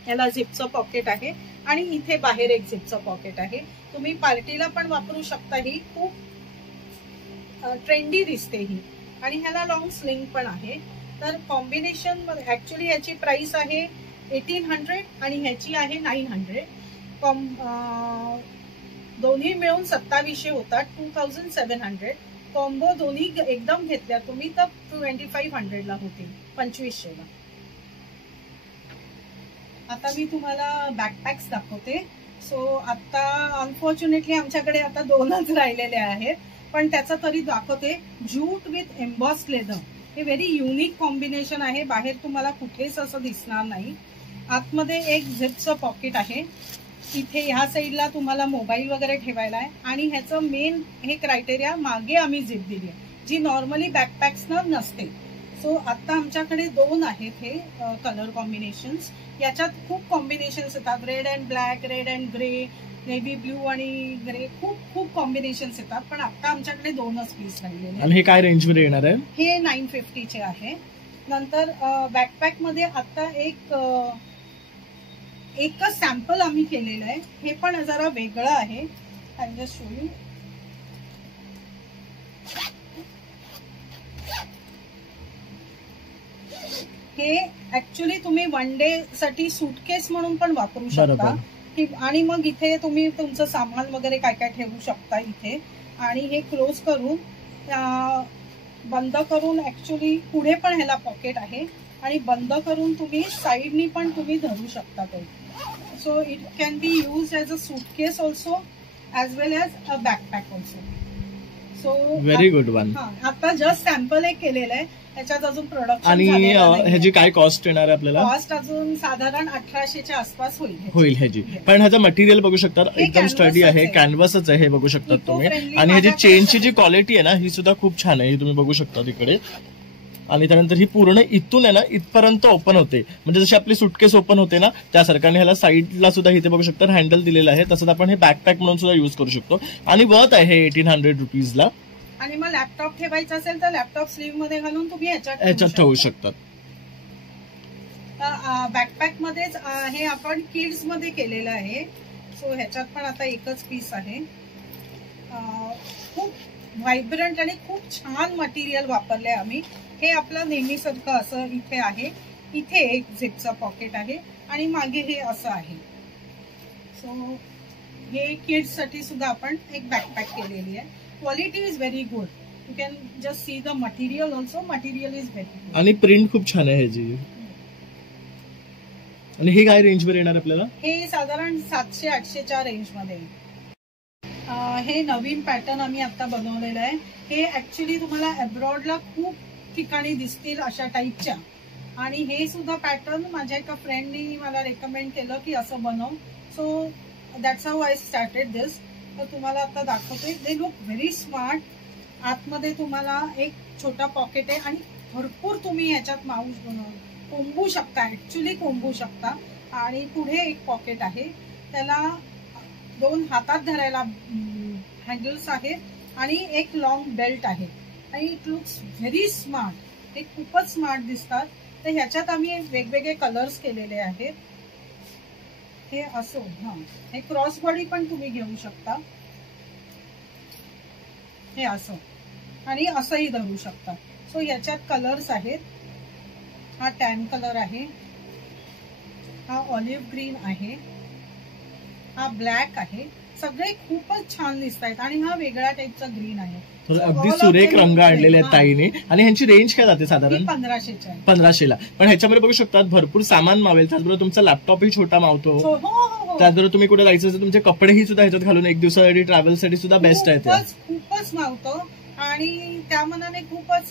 याला झिपचं पॉकेट आहे आणि इथे बाहेर एक झिपचं पॉकेट आहे. तुम्ही पार्टीला पण वापरू शकता. ही खूप ट्रेंडी दिसते ही, आणि ह्याला लॉंग स्लिंग पण आहे. तर कॉम्बिनेशन ऍक्च्युली ह्याची प्राइस आहे 1800 आणि ह्याची आहे 900. दोन्ही मिळून 2700 होतात, 2700. कॉम्बो दोन्ही एकदम घेतल्या तुम्ही तर 2500 ला होतील, 2500 ला. आता मी तुम्हाला बॅकपॅक्स दाखवते. सो आता अनफॉर्च्युनेटली आमच्याकडे आता 2च राहिलेले आहेत, पण त्याचा तरी दाखवते. ज्यूट विथ एम्बॉस्ड लेदर, हे व्हेरी युनिक कॉम्बिनेशन आहे. बाहेर तुम्हाला कुठेच असं दिसणार नाही. आतमध्ये एक झिपचं पॉकेट आहे. इथे ह्या साईडला तुम्हाला मोबाईल वगैरे ठेवायला आहे. आणि ह्याचं मेन हे क्रायटेरिया, मागे आम्ही झिप दिली आहे जी नॉर्मली बॅकपॅक्सनं नसते. सो आता आमच्याकडे 2 आहेत हे कलर कॉम्बिनेशन्स. याच्यात खूप कॉम्बिनेशन्स येतात, red and black, red and grey, navy blue आणि ग्रे, खूप खूप कॉम्बिनेशन्स येतात. पण आता आमच्याकडे 2च पीस राहिलेले. आणि हे काय रेंज मध्ये येणार आहे? हे 950 चे आहे. नंतर बॅकपॅक मध्ये आता एकच सॅम्पल आम्ही केलेलं आहे. हे पण जरा वेगळं आहे. I just show you. हे ऍक्च्युली तुम्ही 1 डे साठी सूटकेस म्हणून पण वापरू शकता. आणि मग इथे तुम्ही तुमचं सामान वगैरे काय काय ठेवू शकता इथे. आणि हे क्लोज करून बंद करून, ऍक्च्युली पुढे पण ह्याला पॉकेट आहे आणि बंद करून तुम्ही साईडनी पण तुम्ही धरू शकता ते. So it can be use as a suitcase also as well as a backpack also. So very good one. आता जस्ट सॅम्पल एक केलेलं आहे, त्याच्यात अजून प्रोडक्शन. आणि ह्याची काय कॉस्ट येणार आहे आपल्याला? कॉस्ट अजून साधारण 1800च्या आसपास होईल ह्याची. पण ह्याचं मटेरियल बघू शकता, एकदम स्टडी आहे, कॅनव्हसच आहे हे बघू शकता तुम्ही. आणि ह्याची चेनची जी क्वालिटी आहे ना, ही सुद्धा खूप छान आहे, ही तुम्ही बघू शकता तिकडे. आणि त्यानंतर ही पूर्ण इथून आहे ना इथपर्यंत ओपन होते, म्हणजे जशी आपली सुटकेस ओपन होते ना त्यासारखं. आणि ह्याला साईडला सुद्धा इथे बघू शकता हँडल दिलेलं आहे. तसंच आपण हे बॅकपॅक म्हणून सुद्धा युज करू शकतो. आणि वर्थ आहे 1800 रुपीजला. आणि मग लॅपटॉप ठेवायचा असेल तर लॅपटॉप स्लीव्ह मध्ये घालून तुम्ही याच्यात ठेवू शकतात. बॅकपॅक मध्येच हे आपण किड्स मध्ये केलेलं आहे. सो ह्याच्यात पण आता एकच पीस आहे. खूप व्हायब्रंट आणि खूप छान मटेरियल वापरले आम्ही. हे आपलं नेहमीसारखं असं इथे आहे. इथे एक झिपचा पॉकेट आहे आणि मागे हे असं आहे. सो हे किड्स साठी सुद्धा आपण एक बॅकपॅक केलेली आहे. Quality is very good. You can just see the material also. Material is very good आणि प्रिंट खूप छान आहे ह्याची. आणि हे काय रेंज वर येणार आपल्याला? हे साधारण 700-800च्या रेंज मध्ये. हे नवीन पॅटर्न आम्ही आता बनवलेलं आहे. हे ऍक्च्युली तुम्हाला अब्रॉडला खूप ठिकाणी दिसतील अशा टाईपच्या. आणि हे सुद्धा पॅटर्न माझ्या एका फ्रेंडनी मला रेकमेंड केलं की असं बनव. So that's how I started this. तर तुम्हाला आता दाखवते. They look very smart. आतमध्ये तुम्हाला एक छोटा पॉकेट आहे आणि भरपूर तुम्ही याच्यात माऊस कोंबू शकता. ऍक्च्युली कोंबू शकता. आणि पुढे एक पॉकेट आहे. त्याला 2 हातात धरायला हँडल्स आहेत आणि एक लॉंग बेल्ट आहे. आणि इट लुक्स व्हेरी स्मार्ट. हे खूपच स्मार्ट दिसतात. तर ह्याच्यात आम्ही वेगवेगळे कलर्स केलेले आहेत. हे असो. हे क्रॉस बॉडी पण तुम्ही घेऊ शकता. हे असं आणि असंही धरू शकता. सो ह्याच्यात कलर्स आहेत. हा टॅन कलर आहे. हा ऑलिव्ह ग्रीन आहे. हा ब्लॅक आहे. सगळे खूपच छान दिसत आहेत. आणि हा वेगळा टाईपचा ग्रीन आहे. अगदी सुरेख रंग आणलेले आहेत ताईने. आणि ह्यांची रेंज काय जाते साधारण? 1500ला. पण ह्याच्यामध्ये बघू शकतात भरपूर सामान मावेल. त्याचबरोबर तुमचा लॅपटॉपही छोटा मावतो. त्याचबरोबर तुम्ही कुठे जायचं असेल तुमचे कपडेही सुद्धा ह्याच्यात घालून एक दिवसासाठी ट्रॅव्हलसाठी सुद्धा बेस्ट आहे. खूपच मावतो आणि त्या मनाने खूपच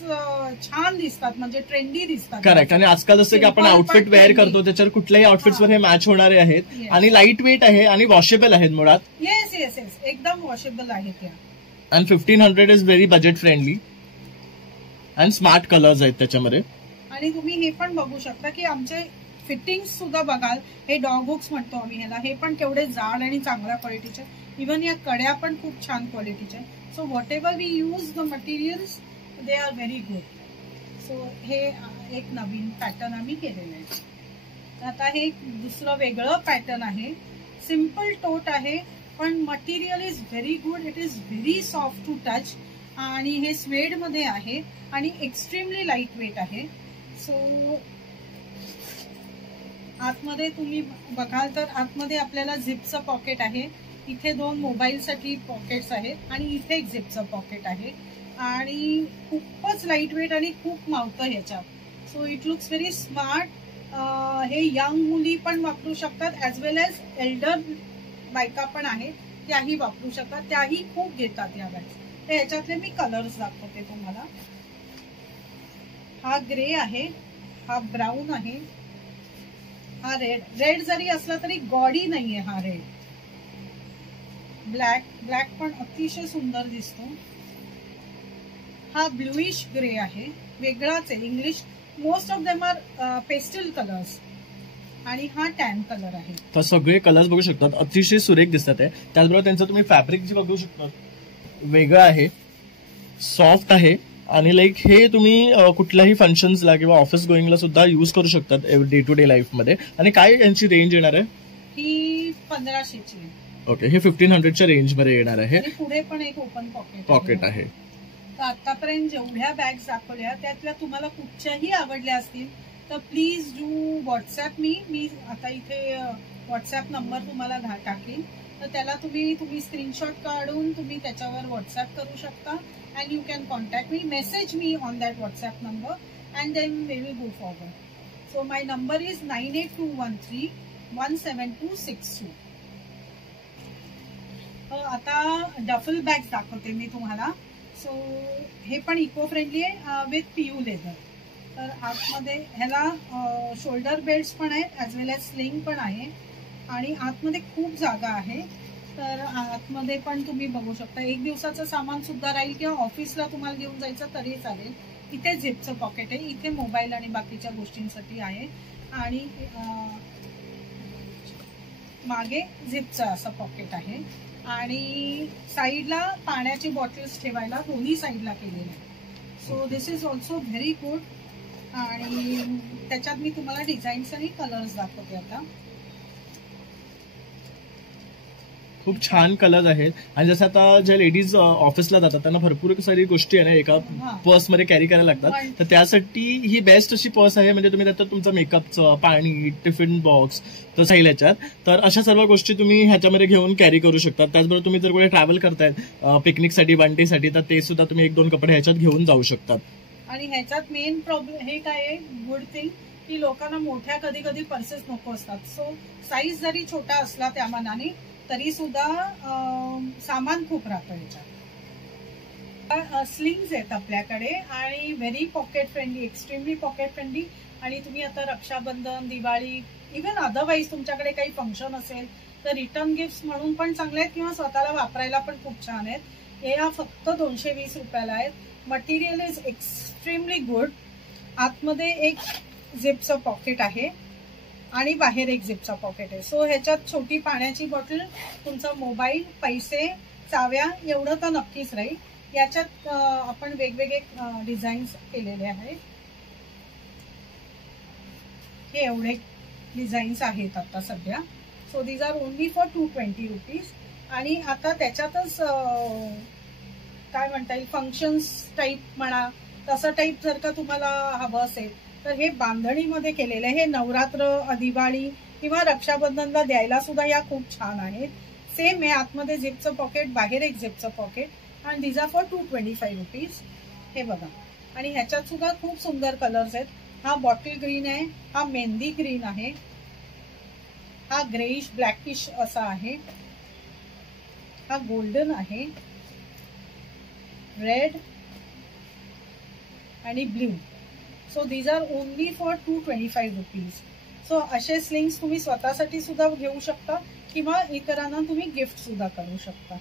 छान दिसतात. म्हणजे ट्रेंडी दिसतात. करेक्ट. आणि आजकाल जसं की आपण आउटफिट वेअर करतो त्याच्यावर कुठल्याही आउटफिट्सवर हे मॅच होणारे आहेत. आणि लाईट वेट आहे आणि वॉशेबल आहेत मुळात. Yes yes yes. एकदम वॉशेबल आहेत. आणि 1500 इज व्हेरी बजेट फ्रेंडली. आणि स्मार्ट कलर्स आहेत त्याच्यामध्ये. आणि तुम्ही हे पण बघू शकता की आमचे फिटिंग सुद्धा बघाल. हे डॉग हुक्स म्हणतो आम्ही ह्याला. हे पण केवढे जाड आणि चांगल्या क्वालिटीचे. इव्हन या कड्या पण खूप छान क्वालिटीचे. So whatever we use the materials they are very good. So हे एक नवीन पॅटर्न आम्ही केलेलं आहे. आता हे दुसरं वेगळं पॅटर्न आहे. सिम्पल टोट आहे पण material is very good. It is very soft to touch. आणि हे स्वेड मध्ये आहे आणि एक्स्ट्रीमली लाईट वेट आहे. सो आतमध्ये तुम्ही बघाल तर आतमध्ये आपल्याला झिपचं पॉकेट आहे. इथे 2 मोबाईलसाठी पॉकेट्स आहेत आणि इथे एक झिपचं पॉकेट आहे. आणि खूपच लाईट वेट आणि खूप मावतं ह्याच्यात. So it looks very smart. हे यंग मुली पण वापरू शकतात ऍज वेल एज एल्डर बायका पण आहेत त्याही वापरू शकतात. त्याही खूप घेतात या बॅग्स. तर ह्याच्यातले मी कलर्स दाखवते तुम्हाला. हा ग्रे आहे. हा ब्राऊन आहे. हा रेड जरी असला तरी गॉडी नाहीये हा रेड. ब्लॅक पण अतिशय सुंदर दिसतो. हा ब्लूइश ग्रे आहे. वेगळाच आहे. English most of them are pastel colours. आणि हा टॅन कलर आहे. तर सगळे कलर्स बघू शकतात अतिशय सुरेख दिसतात आहे. त्याचबरोबर त्यांचं तुम्ही फॅब्रिक जे बघू शकता वेगळं आहे. सॉफ्ट आहे. आणि लाईक हे तुम्ही कुठल्याही फंक्शन्सला किंवा ऑफिस गोईंगला सुद्धा युज करू शकतात डे टू डे लाईफ मध्ये. आणि काय यांची रेंज येणार आहे? ही 1500ची. ओके. हे 1500च्या रेंज मध्ये येणार आहे. पुढे पण एक ओपन पॉकेट आहे. तर आतापर्यंत जेवढ्या बॅग्स दाखवल्या त्यातल्या तुम्हाला कुठच्याही आवडल्या असतील तर प्लीज डू व्हॉट्सअप मी आता इथे व्हॉट्सअप नंबर तुम्हाला टाकेन. तर त्याला तुम्ही स्क्रीनशॉट काढून तुम्ही त्याच्यावर व्हॉट्सअप करू शकता. and you can contact me, message me on that WhatsApp number and then we will go forward. So my number is 9821317262. आता डफल बॅग्स दाखवते मी तुम्हाला. सो हे पण इको फ्रेंडली आहे विथ PU लेदर. तर आतमध्ये ह्याला शोल्डर बेल्ट्स पण आहेत ॲज वेल एज स्लिंग पण आहे. आणि आतमध्ये खूप जागा आहे. तर आतमध्ये पण तुम्ही बघू शकता. 1 दिवसाचं सामान सुद्धा राहील किंवा ऑफिसला तुम्हाला घेऊन जायचं तरी चालेल. इथे झिपचं पॉकेट आहे. इथे मोबाईल आणि बाकीच्या गोष्टींसाठी आहे. आणि मागे झिपचं असं पॉकेट आहे आणि साईडला पाण्याची बॉटल्स ठेवायला दोन्ही साईडला केलेलं आहे. So this is also very good. आणि त्याच्यात मी तुम्हाला डिझाईन्स आणि कलर्स दाखवते आता. खूप छान कलर आहेत. आणि जसं आता ज्या लेडीज ऑफिसला जातात त्यांना भरपूर सारी गोष्टी आहे ना एका पर्स मध्ये कॅरी करायला लागतात, तर त्यासाठी ही बेस्ट अशी पर्स आहे. म्हणजे तुम्ही त्याच्यात तुमचं मेकअपचं, पाणी, टिफिन बॉक्स तर जाईल ह्याच्यात. तर अशा सर्व गोष्टी तुम्ही ह्याच्यामध्ये घेऊन कॅरी करू शकता. त्याचबरोबर तुम्ही जर कुठे ट्रॅव्हल करतायत पिकनिकसाठी, बंटीसाठी, तर ते सुद्धा तुम्ही 1-2 कपडे ह्याच्यात घेऊन जाऊ शकतात. आणि ह्याच्यात मेन प्रॉब्लेम हे काय आहे, गुड थिंग, की लोकांना मोठ्या कधी कधी पर्सेस नको असतात. सो साईज जरी छोटा असला त्या मानाने तरी सुद्धा सामान खूप राहतं ह्याच्यात. स्लिंग्स आहेत आपल्याकडे आणि very pocket friendly, extremely pocket friendly. आणि तुम्ही आता रक्षाबंधन, दिवाळी, इव्हन अदरवाईज तुमच्याकडे काही फंक्शन असेल तर रिटर्न गिफ्ट म्हणून पण चांगले आहेत किंवा स्वतःला वापरायला पण खूप छान आहेत. हे फक्त 220 रुपयाला आहेत. Material is extremely good. आतमध्ये एक झिपचं पॉकेट आहे आणि बाहेर एक झिपचा पॉकेट आहे. सो ह्याच्यात छोटी पाण्याची बॉटल, तुमचा मोबाईल, पैसे, चाव्या एवढं तर नक्कीच राहील. याच्यात आपण वेगवेगळे डिझाईन्स केलेले आहेत. हे एवढे डिझाईन्स आहेत आता सध्या. So these are only for 220 rupees. आणि आता त्याच्यातच काय म्हणता येईल, फंक्शन्स टाईप म्हणा, तसं टाईप जर का तुम्हाला हवं असेल तर हे बांधणीमध्ये केलेलं आहे. हे नवरात्र, दिवाळी किंवा रक्षाबंधनला द्यायला सुद्धा या खूप छान आहेत. सेम आहे, आतमध्ये झिपचं पॉकेट, बाहेर एक झिपचं पॉकेट. आणि दिज आर फॉर 225 रुपीज. हे बघा. आणि ह्याच्यात सुद्धा खूप सुंदर कलर्स आहेत. हा बॉटल ग्रीन आहे, हा मेहंदी ग्रीन आहे, हा ग्रेइश ब्लॅकिश असा आहे, हा गोल्डन आहे, रेड आणि blue. So these are only for 225 rupees. So असे स्लिंग्स तुम्ही स्वतःसाठी सुद्धा घेऊ शकता किंवा इतरांना तुम्ही गिफ्ट सुद्धा करू शकता.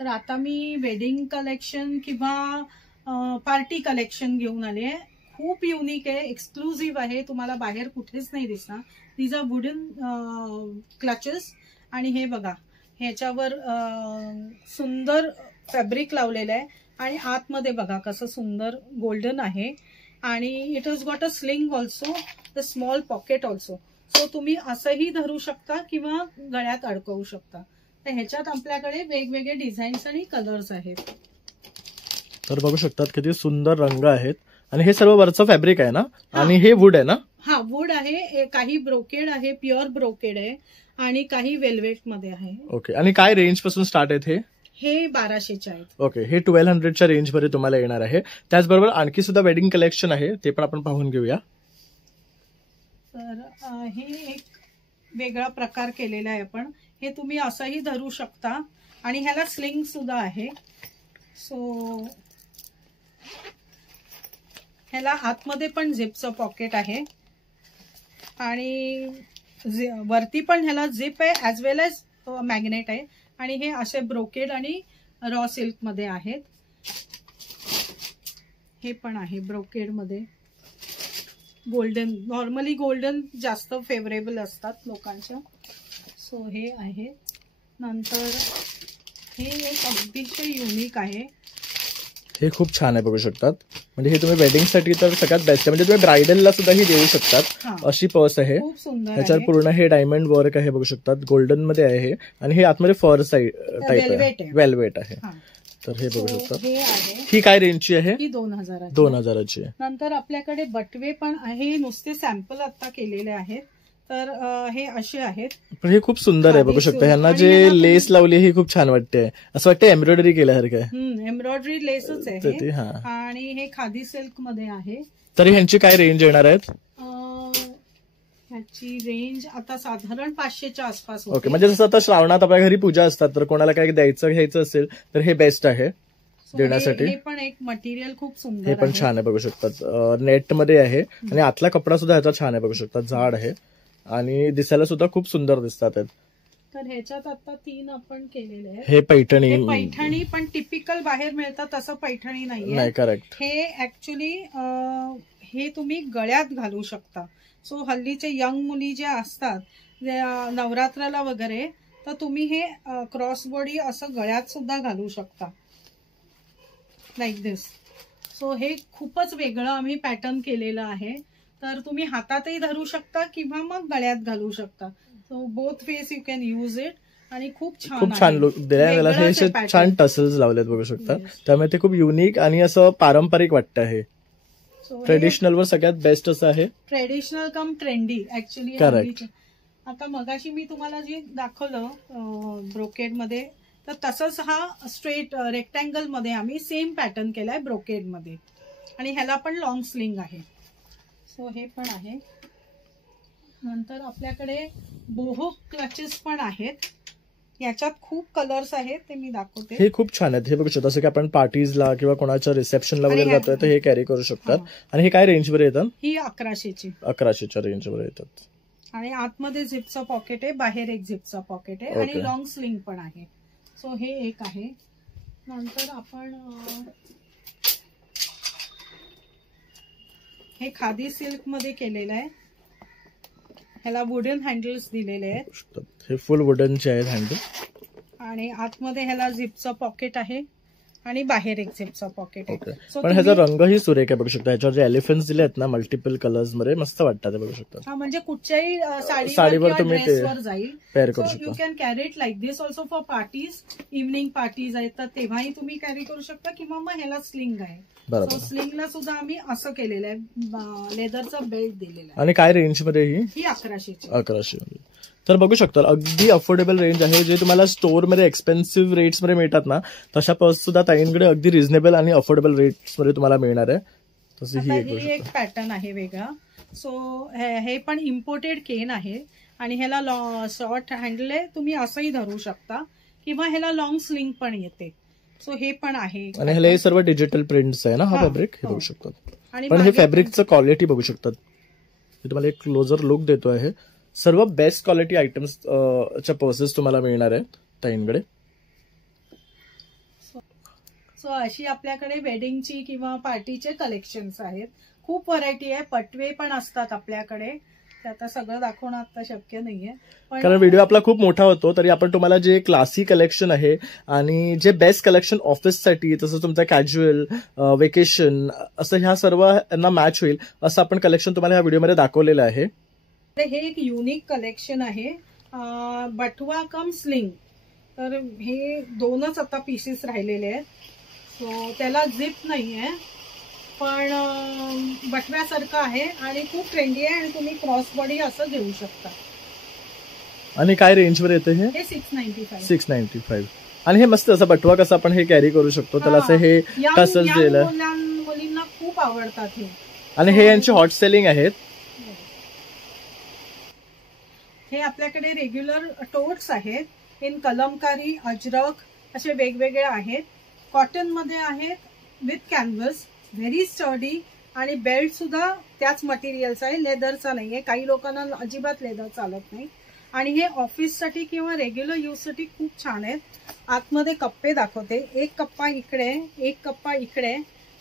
तर आता मी वेडिंग कलेक्शन किंवा पार्टी कलेक्शन घेऊन आले आहे. खूप युनिक आहे, एक्सक्लुझिव्ह आहे, तुम्हाला बाहेर कुठेच नाही दिसणार. These are wooden clutches. आणि हे बघा, ह्याच्यावर सुंदर फॅब्रिक लावलेलं आहे आणि आतमध्ये बघा कसं सुंदर गोल्डन आहे. आणि it has got a sling also, the small pocket also. So तुम्ही असंही धरू शकता किंवा गळ्यात अडकवू शकता. तर ह्याच्यात आपल्याकडे वेगवेगळे डिझाईन्स आणि कलर्स आहेत. तर बघू शकतात किती सुंदर रंग आहेत. आणि हे सर्व वरचं फॅब्रिक आहे ना, आणि हे वूड आहे ना? हा, वूड आहे. काही ब्रोकेड आहे, प्युअर ब्रोकेड आहे, आणि काही वेल्वेट मध्ये आहे. ओके. आणि काय रेंज पासून स्टार्ट आहेत हे? हे 1200चे आहेत. ओके. हे 1200च्या रेंज मध्ये तुम्हाला येणार आहे. त्याचबरोबर आणखी सुद्धा वेडिंग कलेक्शन आहे, ते पण आपण पाहून घेऊया. तर हे एक वेगळा प्रकार केलेला आहे आपण. हे तुम्ही असंही धरू शकता आणि ह्याला स्लिंग सुद्धा आहे. सो ह्याला आतमध्ये पण झिपचं पॉकेट आहे आणि वरती पण ह्याला झिप आहे ॲज वेल एज मॅग्नेट आहे. आणि हे असे ब्रोकेड आणि रॉ सिल्क मध्ये आहेत. हे पण आहे ब्रोकेड मध्ये, गोल्डन. नॉर्मली गोल्डन जास्त फेवरेबल असतात लोकांच्या. सो हे आहे. नंतर हे एक अतिशय युनिक आहे. हे खूप छान आहे, बघू शकतात. म्हणजे हे तुम्ही वेडिंगसाठी तर सगळ्यात बेस्ट आहे. म्हणजे तुम्ही ब्रायडलला सुद्धा ही देऊ शकतात. अशी पर्स आहे. खूप सुंदर. ह्याच्यावर पूर्ण हे डायमंड वर्क आहे, बघू शकतात. गोल्डन मध्ये आहे आणि हे आतमध्ये फर टाईप आहे, वेल्वेट आहे. तर हे बघू शकतात. ही काय रेंजची आहे? ही 2000. 2000ची. नंतर आपल्याकडे बटवे पण आहे. नुसते सॅम्पल आता केलेले आहेत. तर हे असे आहेत. पण हे खूप सुंदर आहे, बघू शकता. ह्यांना जे लेस लावली ही खूप छान वाटते. असं वाटतं एम्ब्रॉयडरी केल्यासारखं आहे. एम्ब्रॉयडरी लेसच आहे. आणि हे खादी सिल्क मध्ये आहे. तर ह्यांची काय रेंज येणार आहेत? ह्याची रेंज आता साधारण 500च्या आसपास. ओके. म्हणजे जसं आता श्रावणात आपल्या घरी पूजा असतात, तर कोणाला काय द्यायचं घ्यायचं असेल तर हे बेस्ट आहे देण्यासाठी. हे पण एक मटेरियल खूप सुंदर, हे पण छान आहे, बघू शकतात. नेट मध्ये आहे आणि आतला कपडा सुद्धा ह्याचा छान आहे, बघू शकतात. जाड आहे आणि दिसायला सुद्धा खूप सुंदर दिसतात. तर ह्याच्यात आता 3 आपण केलेले आहेत. हे पैठणी. पैठणी पण टिपिकल बाहेर मिळतात तसं पैठणी नाहीये. नाही, करेक्ट. हे ऍक्च्युली हे तुम्ही गळ्यात घालू शकता. सो हल्लीचे यंग मुली ज्या असतात नवरात्राला वगैरे तर तुम्ही हे क्रॉस बॉडी असं गळ्यात सुद्धा घालू शकता लाईक दिस. सो हे खूपच वेगळं आम्ही पॅटर्न केलेलं आहे. तर तुम्ही हातातही धरू शकता किंवा मग गळ्यात घालू शकता. So both ways you can use it. आणि खूप छान लुक दिला. हे छान टसल्स लावलेत बघू शकता. त्यामुळे ते खूप युनिक आणि असं पारंपरिक वाटतं आहे. ट्रेडिशनल वर सगळ्यात बेस्ट असं आहे. ट्रेडिशनल कम ट्रेंडी ऍक्च्युली. आता मगाशी मी तुम्हाला जे दाखवलं ब्रोकेड मध्ये तर तसंच हा स्ट्रेट रेक्टँगल मध्ये आम्ही सेम पॅटर्न केलाय ब्रोकेड मध्ये. आणि ह्याला पण लॉंग स्लिंग आहे. सो हे पण आहे. नंतर आपल्याकडे बोहो क्लचेस पण आहेत. याच्यात खूप कलर्स आहेत ते मी दाखवते. हे खूप छान आहेत. हे बघू शकतो. जसं की आपण पार्टीजला किंवा कोणाच्या रिसेप्शनला वगैरे जातोय तर हे कॅरी करू शकतात. आणि हे काय रेंजवर येतात? ही 1100च्या रेंजवर येतात. आणि आतमध्ये झिपचं पॉकेट आहे, बाहेर एक झिपचं पॉकेट आहे आणि लॉंग स्लिंग पण आहे. सो हे एक आहे. नंतर आपण हे खादी सिल्क मध्ये केलेलं आहे. ह्याला वुडन हँडल्स दिलेले आहेत. हे फुल वुडनचे आहेत हँडल. आणि आतमध्ये ह्याला झिपचं पॉकेट आहे आणि बाहेर एक झिपचं पॉकेट आहे. पण ह्याचा रंगही सुरेख आहे बघू शकता. ह्याच्यावर जे एलिफंट्स दिले आहेत ना मल्टिपल कलर्स मध्ये मस्त वाटतात बघू शकता. हा म्हणजे कुठच्याही साडीवर तुम्ही ड्रेसवर जाईल. पेअर करू शकता. You can carry it like this also for parties. Evening parties आहेत तर तेव्हाही तुम्ही कॅरी करू शकता किंवा मग ह्याला स्लिंग आहे. सो स्लिंगला सुद्धा आम्ही असं केलेलं आहे. लेदरचा बेल्ट दिलेला आहे. आणि काय रेंज मध्ये ही 1100 तर बघू शकता अगदी अफोर्डेबल रेंज आहे. जे तुम्हाला स्टोर मध्ये एक्सपेन्सिव्ह रेट्स मध्ये मिळतात ना तशा पर्स सुद्धा ताईंकडे अगदी रिझनेबल आणि अफोर्डेबल रेट्स मध्ये तुम्हाला मिळणार आहे. तशी ही एक पॅटर्न आहे वेगळा. सो हे पण इम्पोर्टेड केन आहे आणि ह्याला शॉर्ट हँडल आहे. तुम्ही असंही धरू शकता किंवा ह्याला लॉंग स्लिंग पण येते. सो हे पण आहे. आणि ह्याला हे सर्व डिजिटल प्रिंट्स आहे ना हा फॅब्रिक हे बघू शकतात. पण हे फॅब्रिकचं क्वालिटी बघू शकतात. तुम्हाला एक क्लोजर लुक देतो आहे. सर्व बेस्ट क्वालिटी आयटम्स च्या पर्सेस तुम्हाला मिळणार आहेत ताईंकडे. सो अशी आपल्याकडे वेडिंगची किंवा पार्टीचे कलेक्शन्स आहेत. खूप व्हरायटी आहे. पटवे पण असतात आपल्याकडे. ते आता सगळं दाखवणं आता शक्य नाहीये कारण व्हिडिओ आपला खूप मोठा होतो. तरी आपण तुम्हाला जे क्लासी कलेक्शन आहे आणि जे बेस्ट कलेक्शन ऑफिससाठी तसं तुमचं कॅज्युअल वेकेशन असं ह्या सर्वांना मॅच होईल असं आपण कलेक्शन तुम्हाला ह्या व्हिडिओमध्ये दाखवलेलं आहे. हे एक युनिक कलेक्शन आहे. बटवा कम स्लिंग. तर हे दोनच आता पीसेस राहिलेले आहेत. सो त्याला झिप नाहीये पण बटव्यासारखं आहे आणि खूप ट्रेंडी आहे आणि तुम्ही क्रॉस बॉडी असं घेऊ शकता. आणि काय रेंजवर येते हे? 695. आणि हे मस्त असं बटवा कसं आपण हे कॅरी करू शकतो. त्याला असं हे टसल्स दिलं. मुलींना खूप आवडतात हे. आणि हे यांचे हॉट सेलिंग आहेत. हे आपल्याकडे रेग्युलर टोट्स आहेत. इन कलमकारी, अजरक असे वेगवेगळे आहेत. कॉटन मध्ये आहेत विथ कॅनव्हस. व्हेरी स्टर्डी आणि बेल्ट सुद्धा त्याच मटेरियलचा आहे. लेदरचा नाहीये. काही लोकांना अजिबात लेदर चालत नाही. आणि हे ऑफिससाठी किंवा रेग्युलर यूजसाठी खूप छान आहेत. आतमध्ये कप्पे दाखवते. एक कप्पा इकडे, एक कप्पा इकडे,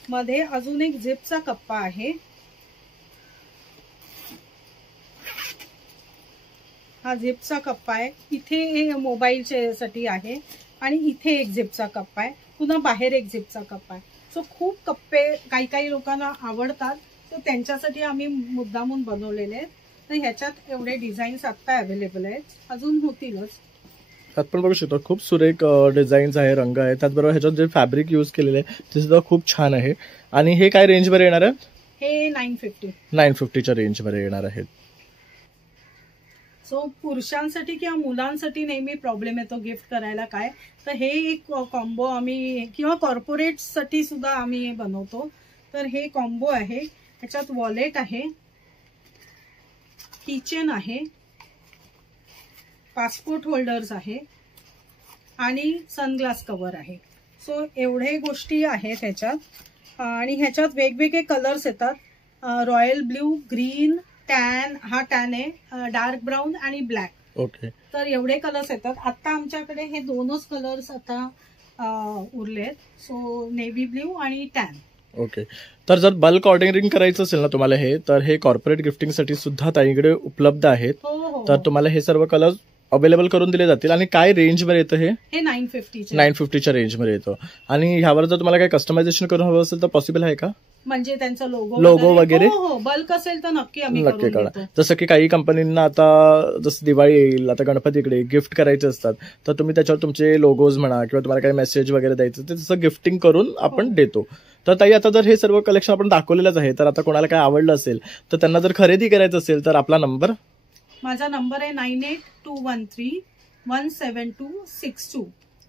मध्ये अजून एक झिपचा कप्पा आहे. हा झिपचा कप्पा आहे. इथे मोबाईलच्या साठी आहे आणि इथे एक झिपचा कप्पा आहे. पुन्हा बाहेर एक झिपचा कप्पा आहे. सो खूप कप्पे काही लोकांना आवडतात. तर त्यांच्यासाठी आम्ही मुद्दामून बनवलेले आहेत. तर ह्याच्यात एवढे डिझाईन्स आता अवेलेबल आहेत. अजून होतीलच. आपण बघू शकतो खूप सुरेख डिझाईन्स आहे, रंग आहे. त्याचबरोबर ह्याच्यात जे फॅब्रिक यूज केलेले आहे ते सुद्धा खूप छान आहे. आणि हे काय रेंजवर येणार आहे? हे 950. 950च्या रेंजवर येणार आहेत. सो पुरुषांसाठी किंवा मुलांसाठी नेहमी प्रॉब्लेम येतो गिफ्ट करायला काय. तर हे एक कॉम्बो आम्ही किंवा कॉर्पोरेट साठी सुद्धा आम्ही हे बनवतो. तर हे कॉम्बो आहे. ह्याच्यात वॉलेट आहे, किचन आहे, पासपोर्ट होल्डर्स आहे आणि सनग्लास कव्हर आहे. सो एवढे गोष्टी आहेत ह्याच्यात. आणि ह्याच्यात वेगवेगळे कलर्स येतात. रॉयल ब्ल्यू, ग्रीन, टॅन, हा टॅन आहे, डार्क ब्राऊन आणि ब्लॅक. ओके. तर एवढे कलर्स येतात. आता आमच्याकडे हे दोनच कलर्स आता उरलेत. सो नेव्ही ब्ल्यू आणि टॅन. ओके. तर जर बल्क ऑर्डरिंग करायचं असेल ना तुम्हाला हे, तर हे कॉर्पोरेट गिफ्टिंग साठी सुद्धा ताईकडे उपलब्ध आहेत. हो. तर तुम्हाला हे सर्व कलर अवेलेबल करून दिले जातील. आणि काय रेंजवर येतं हे 950च्या रेंजमध्ये येतं. आणि ह्यावर जर तुम्हाला काही कस्टमायझेशन करून हवं असेल तर पॉसिबल आहे का? म्हणजे त्यांचा लोगो वगैरे बल्क असेल तर नक्की करा. जसं की काही कंपनींना आता जसं दिवाळी येईल, आता गणपतीकडे गिफ्ट करायचे असतात, तर तुम्ही त्याच्यावर तुमचे लोगोज म्हणा किंवा तुम्हाला काही मेसेज वगैरे द्यायचं ते तसं गिफ्टिंग करून आपण देतो. तर ताई आता जर हे सर्व कलेक्शन आपण दाखवलेलंच आहे, तर आता कोणाला काय आवडलं असेल तर त्यांना जर खरेदी करायचं असेल तर आपला नंबर, माझा नंबर आहे 9821317262.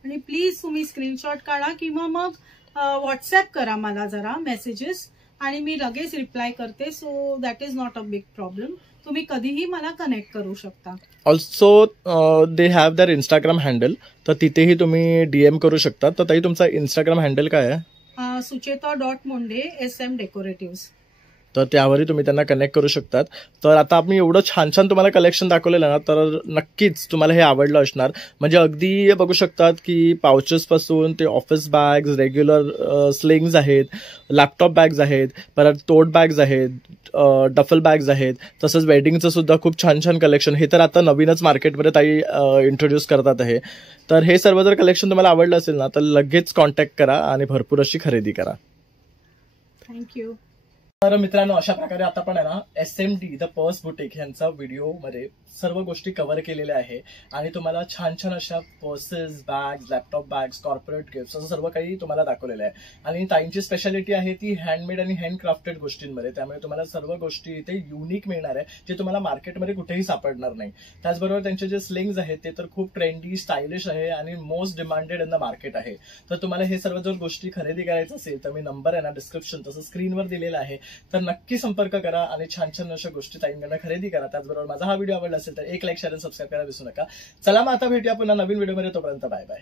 आणि प्लीज तुम्ही स्क्रीनशॉट काढा किंवा मग व्हॉट्सअप करा मला जरा मेसेजेस, आणि मी लगेच रिप्लाय करते. So that is not a big problem. तुम्ही कधीही मला कनेक्ट करू शकता. ऑल्सो दे हॅव दर इंस्टाग्राम हँडल, तर तिथेही तुम्ही DM करू शकता. तर ताई तुमचा इंस्टाग्राम हँडल काय आहे? sucheta.munde SM Decoratives. तर त्यावरही तुम्ही त्यांना कनेक्ट करू शकतात. तर आता आम्ही एवढं छान छान तुम्हाला कलेक्शन दाखवलेलं ना, तर नक्कीच तुम्हाला हे आवडलं असणार. म्हणजे अगदी बघू शकतात की पाउचेस पासून ते ऑफिस बॅग्स, रेग्युलर स्लिंग्स आहेत, लॅपटॉप बॅग्स आहेत, परत टोट बॅग्स आहेत, डफल बॅग्स आहेत, तसंच वेडिंगचं सुद्धा खूप छान छान कलेक्शन. हे तर आता नवीनच मार्केटमध्ये ताई इंट्रोड्यूस करतात आहे. तर हे सर्व जर कलेक्शन तुम्हाला आवडलं असेल ना, तर लगेच कॉन्टॅक्ट करा आणि भरपूर अशी खरेदी करा. थँक्यू. तर मित्रांनो, अशा प्रकारे आता पण आहे ना SMD द पर्स बुटीक यांचा व्हिडिओमध्ये सर्व गोष्टी कव्हर केलेल्या आहे. आणि तुम्हाला छान छान अशा purses, bags, laptop bags, corporate gifts असं सर्व काही तुम्हाला दाखवलेलं आहे. आणि ताईंची स्पेशालिटी आहे ती हँडमेड आणि हँडक्राफ्टेड गोष्टींमध्ये. त्यामुळे तुम्हाला सर्व गोष्टी इथे युनिक मिळणार आहे, जे तुम्हाला मार्केटमध्ये कुठेही सापडणार नाही. त्याचबरोबर त्यांचे जे स्लिंग्स आहेत ते तर खूप ट्रेंडी, स्टायलिश आहे आणि most demanded in the market आहे. तर तुम्हाला हे सर्व जर गोष्टी खरेदी करायचं असेल तर मी नंबर आहे ना डिस्क्रिप्शन तसं स्क्रीनवर दिलेला आहे, तर नक्की संपर्क करा आणि छान छान अशा गोष्टी ताईंकडनं खरेदी करा. त्याचबरोबर माझा हा व्हिडिओ आवडला असेल तर एक लाईक, शेअर आणि सबस्क्राईब करायला विसरू नका. चला मग आता भेटूया पुन्हा नवीन व्हिडिओमध्ये. तोपर्यंत बाय बाय.